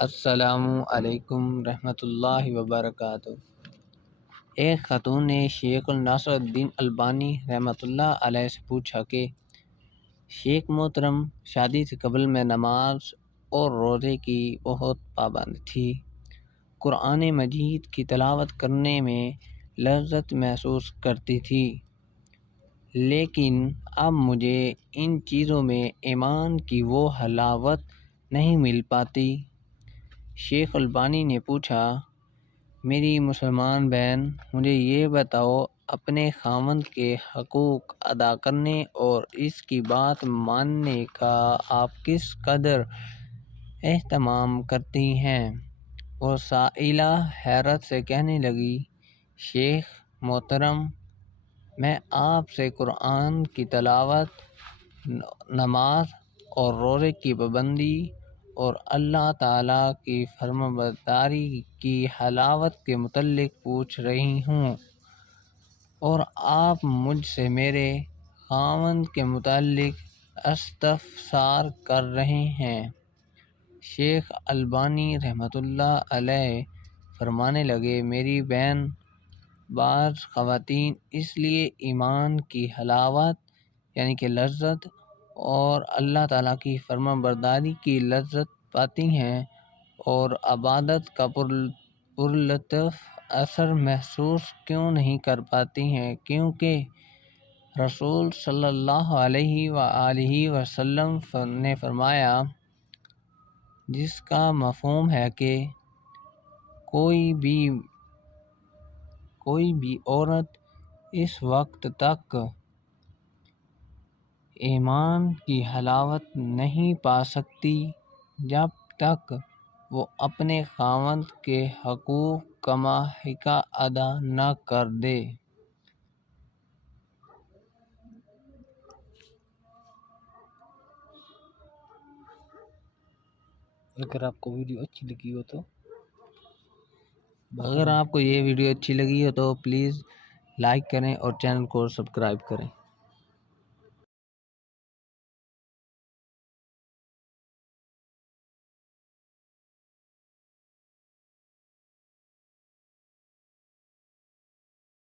السلام علیکم رحمۃ اللہ وبرکاتہ۔ ایک خاتون نے شیخ ناصر الدین البانی رحمۃ اللہ علیہ سے پوچھا کہ شیخ محترم، شادی سے قبل میں نماز اور روزے کی بہت پابند تھی۔ قرآن مجید کی تلاوت کرنے میں لذت محسوس کرتی تھی، لیکن اب مجھے ان چیزوں میں ایمان کی وہ حلاوت نہیں مل پاتی۔ شیخ البانی نے پوچھا، میری مسلمان بہن، مجھے یہ بتاؤ، اپنے خاوند کے حقوق ادا کرنے اور اس کی بات ماننے کا آپ کس قدر اہتمام کرتی ہیں؟ وہ سائلہ حیرت سے کہنے لگی، شیخ محترم، میں آپ سے قرآن کی تلاوت، نماز اور روزے کی پابندی اور اللہ تعالیٰ کی فرمانبرداری کی حلاوت کے متعلق پوچھ رہی ہوں، اور آپ مجھ سے میرے خاوند کے متعلق استفسار کر رہے ہیں۔ شیخ البانی رحمۃ اللہ علیہ فرمانے لگے، میری بہن، بعض خواتین اس لیے ایمان کی حلاوت یعنی کہ لذت اور اللہ تعالیٰ کی فرمانبرداری کی لذت پاتی ہیں اور عبادت کا پرلطف اثر محسوس کیوں نہیں کر پاتی ہیں، کیونکہ رسول صلی اللہ علیہ وآلہ وسلم نے فرمایا، جس کا مفہوم ہے کہ کوئی بھی عورت اس وقت تک ایمان کی حلاوت نہیں پا سکتی جب تک وہ اپنے خاوند کے حقوق کما حقہ ادا نہ کر دے۔ اگر آپ کو یہ ویڈیو اچھی لگی ہو تو پلیز لائک کریں اور چینل کو سبسکرائب کریں۔